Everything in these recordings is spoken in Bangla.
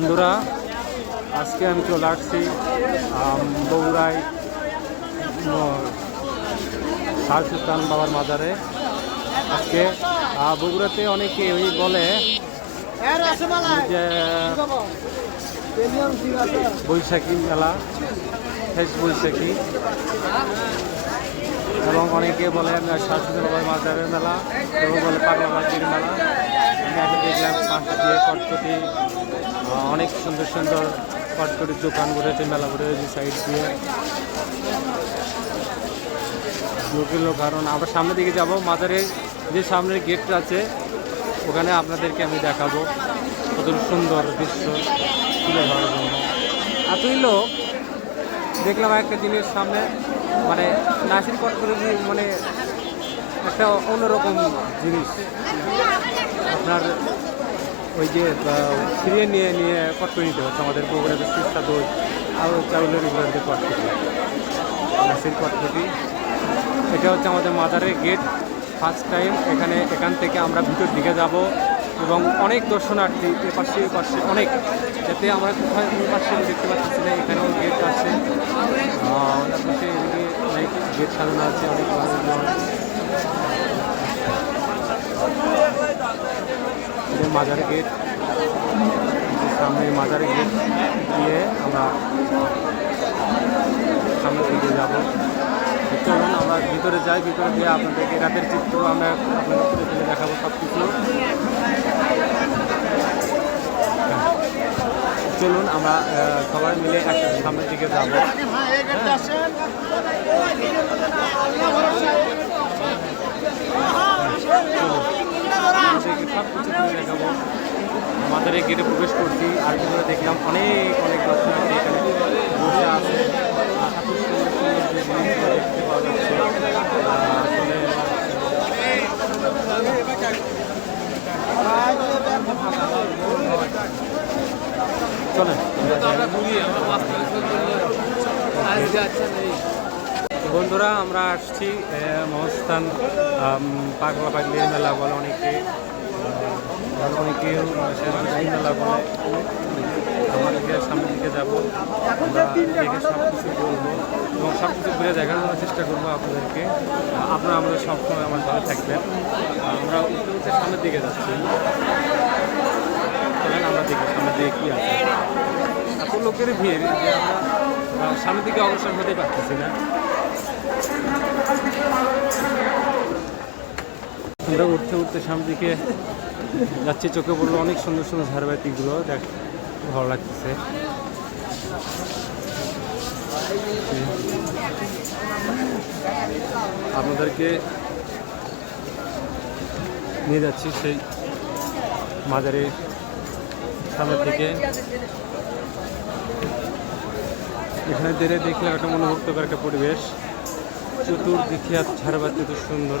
বন্ধুরা, আজকে আমি চলে আসছি বগুড়ায় শাহ সুলতান বাবার মাজারে। আজকে বগুড়াতে অনেকে ওই বলে যে, বৈশাখী মেলা শেষ বৈশাখী। এবং অনেকে বলে শাশুড়ি বাবার মাজারের মেলা কেউ বলে পাগলা মাটির মেলা। আমি দেখলাম পাশে দিয়ে কটকটি অনেক সুন্দর সুন্দর কটকটির দোকান ঘুরেছে মেলা ঘুরেছে সাইড দিয়ে। লোক কারণ আমরা সামনের দিকে যাব মাজারের যে সামনের গেটটা আছে, ওখানে আপনাদেরকে আমি দেখাবো কত সুন্দর দৃশ্য তুলে ধরার জন্য। এতই লোক, দেখলাম একটা জিনিস সামনে মানে নাসির কট করে যে মানে একটা অন্যরকম জিনিস। ওই যে ফিরিয়ে নিয়ে নিয়ে করে নিতে হচ্ছে আমাদের বগুড়াতে সুস্তা দই আর চাউলের এগুলোতে কট করে নাসির কটকটি। এটা হচ্ছে আমাদের মাজারের গেট ফার্স্ট টাইম এখানে, এখান থেকে আমরা ভিতর দিকে যাব এবং অনেক দর্শনার্থী এ পাশে এ পাশে অনেক, যাতে আমরা কোথায় ওই পাশে দেখতে পাচ্ছি না, এখানেও গেট আছে। এদিকে অনেক গেট সাজানো আছে, অনেক মাজারের গেট সামনে মাজারের গেট দিয়ে আমরা সামনের দিকে যাব। চলুন আমরা ভিতরে যাই ভিতরে গিয়ে আপনাদেরকে রাতের চিত্র আমরা আপনাদের তুলে তুলে দেখাবো সব কিছু চলুন আমরা সবাই মিলে একটা সামনের দিকে যাব। আপনাদেরকে সব কিছু আমাদের এই গেটে প্রবেশ করছি, আর ভিতরে দেখলাম অনেক অনেক দর্শনার্থী এখানে বসে আছে। বন্ধুরা, আমরা আসছি মহস্থান পাগলা পাগলির মেলা বলে অনেকে। আহ, অনেকে শেষবাড়ি মেলা বলে আমাদেরকে সামনের দিকে যাব আমরা সব কিছু বলব এবং সব কিছু ঘুরে দেখানোর চেষ্টা করব আপনাদেরকে। আপনারা আমাদের সবসময় আমার সাথে থাকবেন। আমরা সামনের দিকে যাচ্ছি চলেন আমরা দেখি সামনের দিকে কী আছে। এত লোকের ভিড় যে আমরা সামনের দিকে অগ্রসর হতে পারতেছি না। আমরা উঠতে উঠতে সামনের দিকে যাচ্ছি, চোখে পড়ল অনেক সুন্দর সুন্দর ঝাড়বাতিগুলো দেখ, ভালো লাগতেছে। আপনাদেরকে নিয়ে যাচ্ছি সেই মাজারের সামনের দিকে এখানে দেরে দেখলে একটা মনোমুগ্ধকর একটা পরিবেশ। চতুর্দিকে ঝাড়বাতি তো সুন্দর।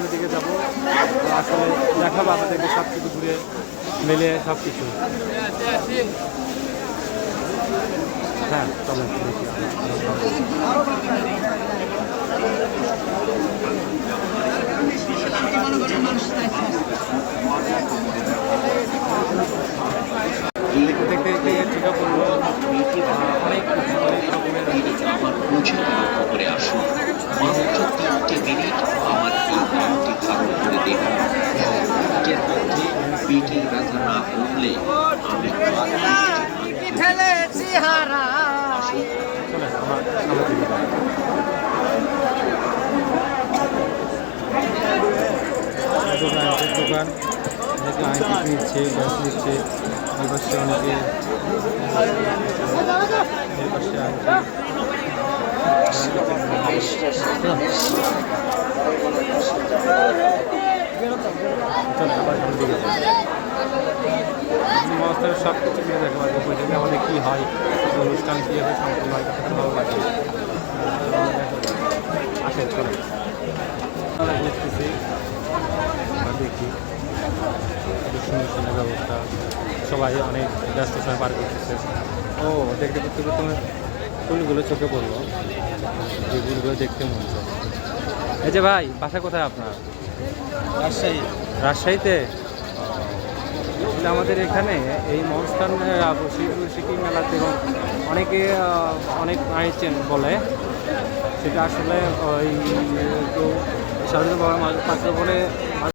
সামনের দিকে যাব। আসলে দেখাবো আমাদেরকে সব কিছু ঘুরে মেলে সব কিছু হ্যাঁ চলেন দেখি। দেখতে দেখতে টিকা পড়ল অনেক কিছু অনেক রকমের আমার পৌঁছে লক্ষ্য করে আসুন বলে ঠেলেছি হারা সামনে। দোকান দোকান অনেকে আইসিস নিচ্ছে গ্যাস আবার সামনের দিকে যাই। সব কিছু নিয়ে দেখো উপর থেকে আমাদের কী হয় অনুষ্ঠান কীভাবে সম্পূর্ণ হয় কথা ভালো লাগে। আসে চলে দেখতেছি দেখি। সুন্দর সুন্দর ব্যবস্থা। সবাই অনেক ব্যস্ত সময় পার করতেছে। ও দেখতে দেখতে করতে আমার ফুলগুলো চোখে পড়ল। যে ফুলগুলো দেখতে মন চায়। এই যে ভাই বাসা কোথায় আপনার? রাজশাহী। রাজশাহীতে? আসলে আমাদের এখানে এই মহস্থান সিকি মেলাতে এবং অনেকে অনেক আইছেন বলে। সেটা আসলে ওই তো সাধারণ পাত্র বলে